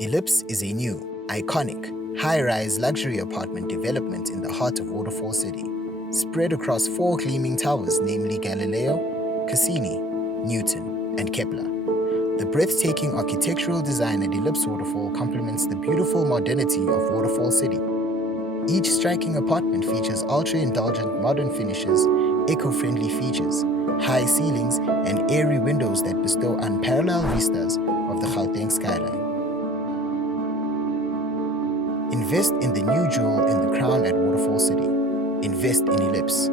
Ellipse is a new, iconic, high-rise luxury apartment development in the heart of Waterfall City, spread across 4 gleaming towers, namely Galileo, Cassini, Newton, and Kepler. The breathtaking architectural design at Ellipse Waterfall complements the beautiful modernity of Waterfall City. Each striking apartment features ultra-indulgent modern finishes, eco-friendly features, high ceilings, and airy windows that bestow unparalleled vistas of the Gauteng skyline. Invest in the new jewel in the crown at Waterfall City. Invest in Ellipse.